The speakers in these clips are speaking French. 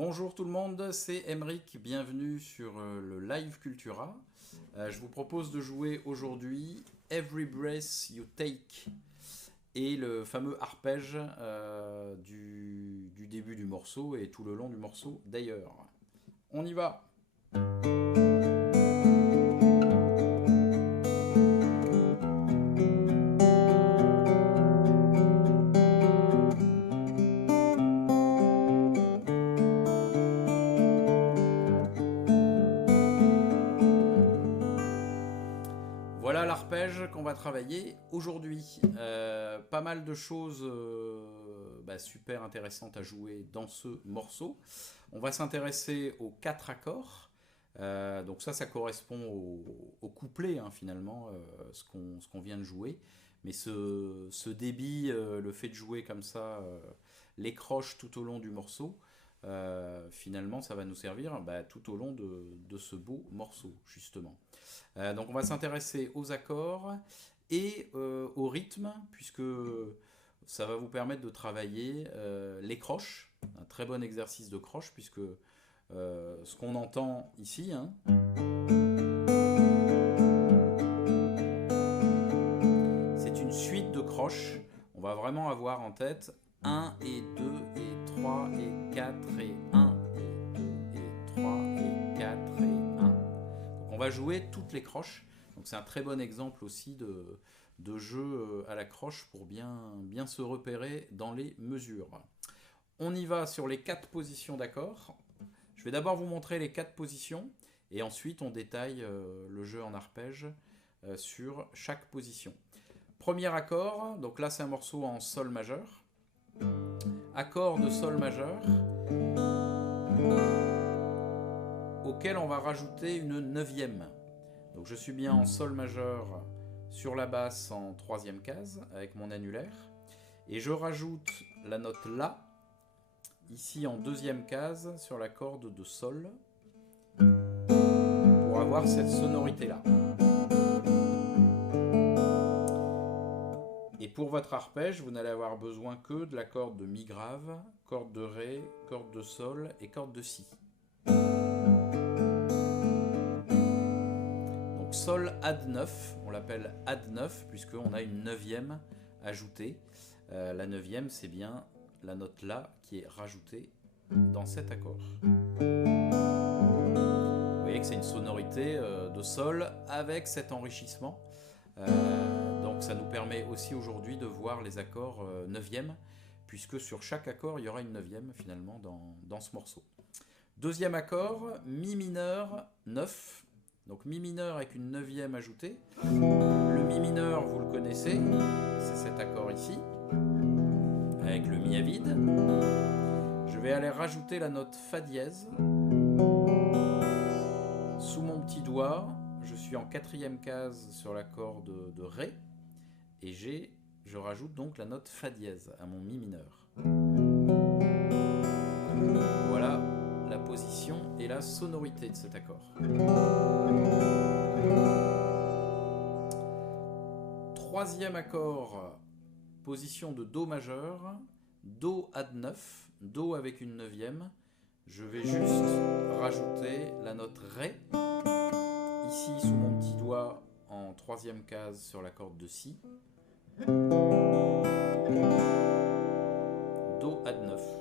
Bonjour tout le monde, c'est Emeric, bienvenue sur le Live Cultura. Je vous propose de jouer aujourd'hui Every Breath You Take et le fameux arpège du début du morceau et tout le long du morceau d'ailleurs. On y va! Voilà l'arpège qu'on va travailler aujourd'hui. Pas mal de choses super intéressantes à jouer dans ce morceau. On va s'intéresser aux 4 accords. Donc ça correspond au couplet finalement, ce qu'on vient de jouer. Mais ce débit, le fait de jouer comme ça, les croches tout au long du morceau, finalement ça va nous servir tout au long de ce beau morceau justement. Donc on va s'intéresser aux accords et au rythme, puisque ça va vous permettre de travailler les croches, un très bon exercice de croche, puisque ce qu'on entend ici, c'est une suite de croches. On va vraiment avoir en tête 1 et 2 et 3 et 4 et 1 et 2 et 3 et 4 et 1. Donc on va jouer toutes les croches. Donc c'est un très bon exemple aussi de jeu à la croche pour bien se repérer dans les mesures. On y va sur les 4 positions d'accords. Je vais d'abord vous montrer les 4 positions et ensuite on détaille le jeu en arpège sur chaque position. Premier accord, donc là c'est un morceau en sol majeur. Accord de sol majeur auquel on va rajouter une neuvième. Donc je suis bien en sol majeur sur la basse en troisième case avec mon annulaire et je rajoute la note La ici en deuxième case sur la corde de sol pour avoir cette sonorité là. Et pour votre arpège, vous n'allez avoir besoin que de la corde de Mi grave, corde de Ré, corde de Sol et corde de Si. Donc Sol add 9, on l'appelle add 9 puisqu'on a une neuvième ajoutée. La neuvième, c'est bien la note La qui est rajoutée dans cet accord. Vous voyez que c'est une sonorité de Sol avec cet enrichissement. Donc ça nous permet aussi aujourd'hui de voir les accords neuvième, puisque sur chaque accord il y aura une neuvième finalement dans ce morceau. Deuxième accord, Mi mineur 9, donc Mi mineur avec une neuvième ajoutée. Le Mi mineur vous le connaissez, c'est cet accord ici, avec le Mi à vide. Je vais aller rajouter la note Fa dièse sous mon petit doigt. Je suis en quatrième case sur la corde de Ré et je rajoute donc la note Fa dièse à mon Mi mineur. Voilà la position et la sonorité de cet accord. Troisième accord, position de Do majeur, Do add 9, Do avec une neuvième. Je vais juste rajouter la note Ré ici sous mon petit doigt en troisième case sur la corde de Si. Do add 9.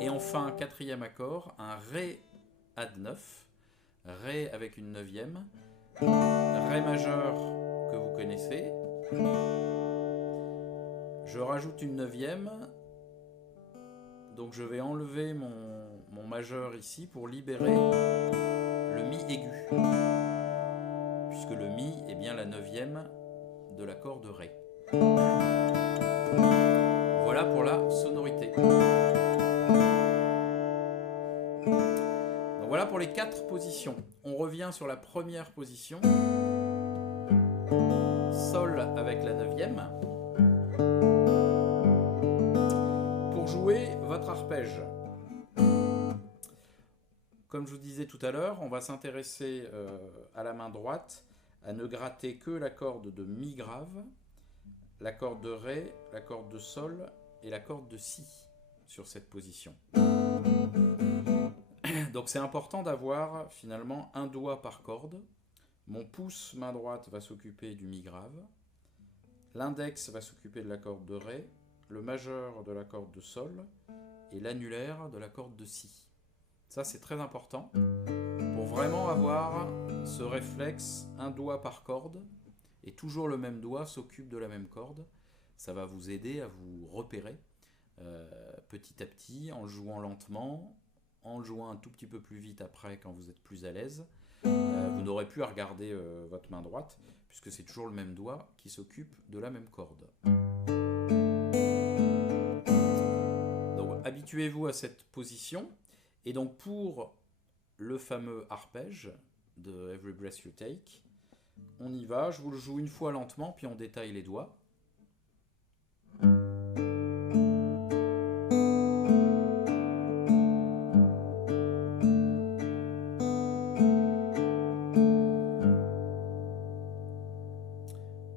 Et enfin, quatrième accord, un Ré add 9. Ré avec une neuvième. Ré majeur que vous connaissez. Je rajoute une neuvième. Donc je vais enlever mon majeur ici pour libérer le Mi aigu. Puisque le Mi est bien la neuvième de l'accord de Ré. Voilà pour la sonorité. Donc voilà pour les 4 positions. On revient sur la première position. Sol avec la neuvième. Pour jouer votre arpège. Comme je vous disais tout à l'heure, on va s'intéresser à la main droite, à ne gratter que la corde de Mi grave, la corde de Ré, la corde de Sol et la corde de Si sur cette position. Donc c'est important d'avoir finalement un doigt par corde. Mon pouce, main droite, va s'occuper du Mi grave. L'index va s'occuper de la corde de Ré, le majeur de la corde de Sol et l'annulaire de la corde de Si. Ça c'est très important pour vraiment avoir ce réflexe, un doigt par corde, et toujours le même doigt s'occupe de la même corde. Ça va vous aider à vous repérer petit à petit, en jouant lentement, en jouant un tout petit peu plus vite après quand vous êtes plus à l'aise. Vous n'aurez plus à regarder votre main droite, puisque c'est toujours le même doigt qui s'occupe de la même corde. Donc habituez-vous à cette position. Et donc pour le fameux arpège de Every Breath You Take, on y va, je vous le joue une fois lentement, puis on détaille les doigts.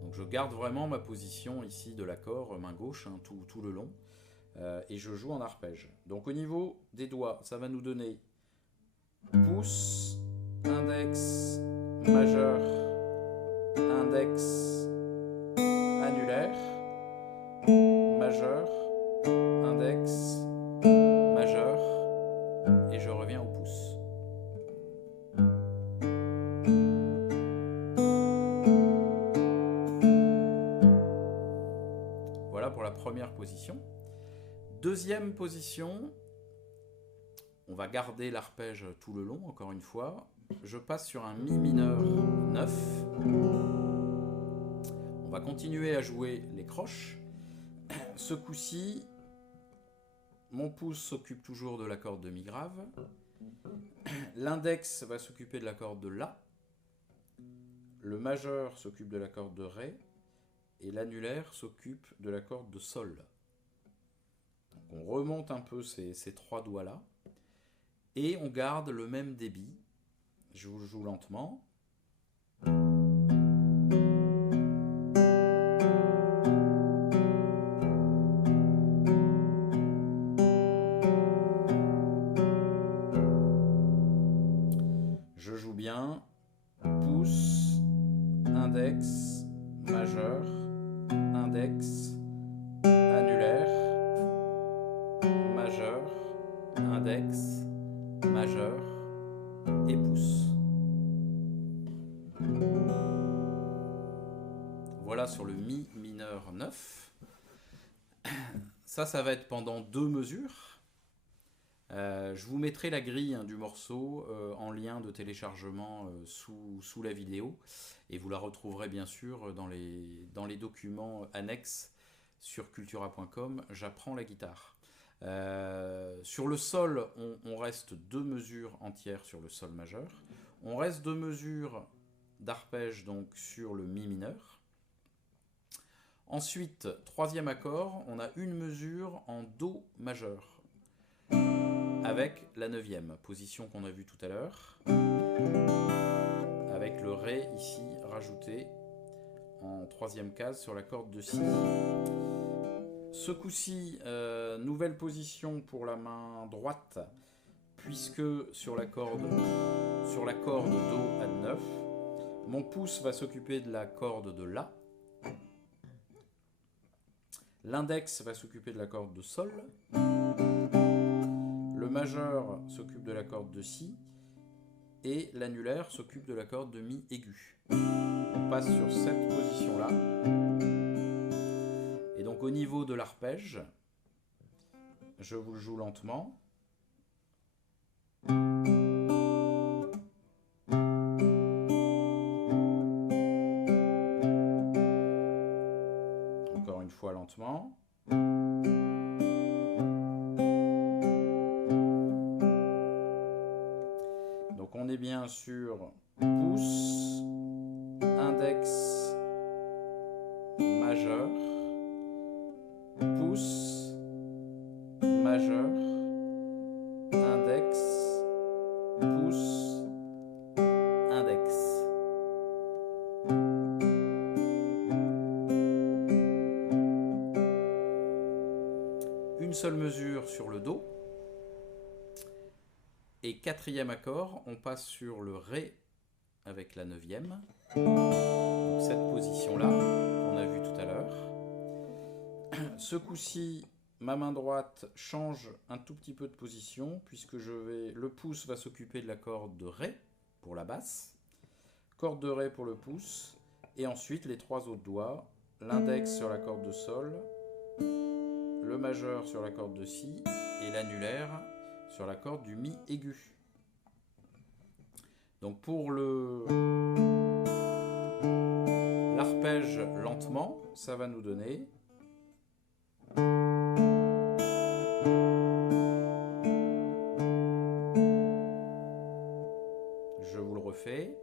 Donc je garde vraiment ma position ici de l'accord, main gauche, hein, tout le long, et je joue en arpège. Donc au niveau des doigts, ça va nous donner pouce, index, majeur, index, annulaire, majeur, index, majeur, et je reviens au pouce. Voilà pour la première position. Deuxième position, on va garder l'arpège tout le long, encore une fois. Je passe sur un Mi mineur 9. On va continuer à jouer les croches. Ce coup-ci, mon pouce s'occupe toujours de la corde de Mi grave. L'index va s'occuper de la corde de La. Le majeur s'occupe de la corde de Ré. Et l'annulaire s'occupe de la corde de Sol. Donc on remonte un peu ces trois doigts-là. Et on garde le même débit. Je vous le joue lentement. Je joue bien. Pouce, index, majeur, index, annulaire, majeur, index, majeur et pouce. Voilà sur le Mi mineur 9. Ça va être pendant 2 mesures. Je vous mettrai la grille du morceau en lien de téléchargement sous la vidéo. Et vous la retrouverez bien sûr dans les documents annexes sur cultura.com. J'apprends la guitare. Sur le sol, on reste 2 mesures entières sur le sol majeur. On reste 2 mesures d'arpège donc sur le Mi mineur. Ensuite, troisième accord, on a une mesure en Do majeur avec la 9e, position qu'on a vue tout à l'heure, avec le Ré ici rajouté en 3e case sur la corde de Si. Ce coup-ci, nouvelle position pour la main droite, puisque sur la corde Do à 9, mon pouce va s'occuper de la corde de La, l'index va s'occuper de la corde de Sol, le majeur s'occupe de la corde de Si, et l'annulaire s'occupe de la corde de Mi aigu. On passe sur cette position-là. Et donc au niveau de l'arpège, je vous le joue lentement. Encore une fois lentement. Donc on est bien sur pouce, index, majeur, pouce, majeur, index, pouce, index. une seule mesure sur le Do. Et quatrième accord, on passe sur le Ré avec la neuvième. Donc cette position-là, qu'on a vue tout à l'heure. Ce coup-ci, ma main droite change un tout petit peu de position, puisque le pouce va s'occuper de la corde de Ré pour la basse, corde de Ré pour le pouce, et ensuite les trois autres doigts, l'index sur la corde de Sol, le majeur sur la corde de Si, et l'annulaire sur la corde du Mi aigu. Donc pour l'arpège lentement, ça va nous donner... Je vous le refais.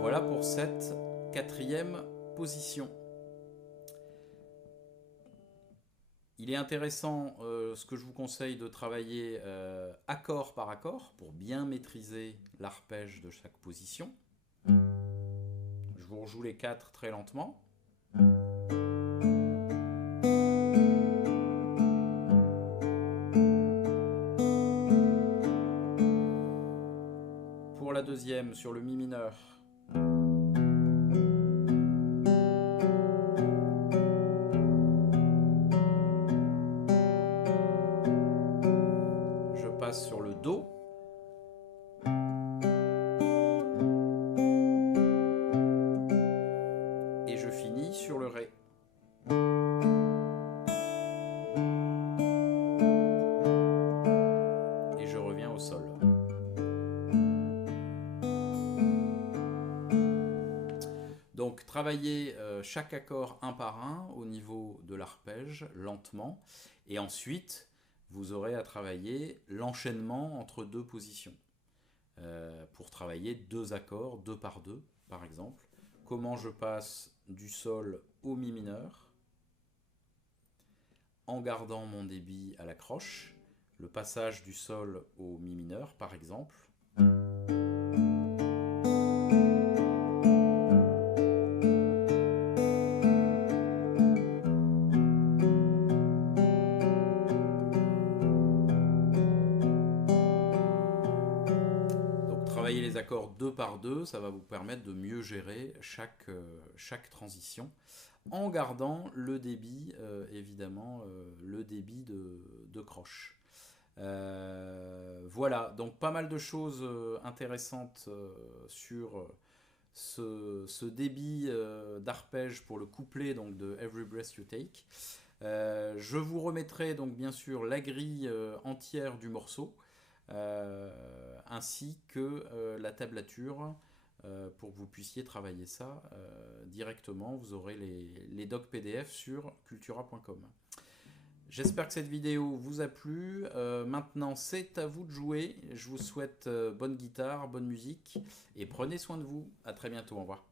Voilà pour cette quatrième position. Il est intéressant, ce que je vous conseille, de travailler accord par accord pour bien maîtriser l'arpège de chaque position. Je vous rejoue les 4 très lentement. Pour la deuxième, sur le Mi mineur. Je passe sur le Do. Et je finis sur le Ré. Et je reviens au Sol. Donc travaillez chaque accord un par un au niveau de l'arpège, lentement, et ensuite vous aurez à travailler l'enchaînement entre deux positions, pour travailler deux accords, 2 par 2 par exemple. Comment je passe du Sol au Mi mineur, en gardant mon débit à la croche, le passage du Sol au Mi mineur par exemple. Travailler les accords 2 par 2, ça va vous permettre de mieux gérer chaque transition, en gardant le débit, évidemment, le débit de croche. Voilà, donc pas mal de choses intéressantes sur ce débit d'arpège pour le couplet donc, de Every Breath You Take. Je vous remettrai donc bien sûr la grille entière du morceau, ainsi que la tablature pour que vous puissiez travailler ça directement. Vous aurez les docs PDF sur cultura.com. J'espère que cette vidéo vous a plu. Maintenant, c'est à vous de jouer. Je vous souhaite bonne guitare, bonne musique et prenez soin de vous. À très bientôt. Au revoir.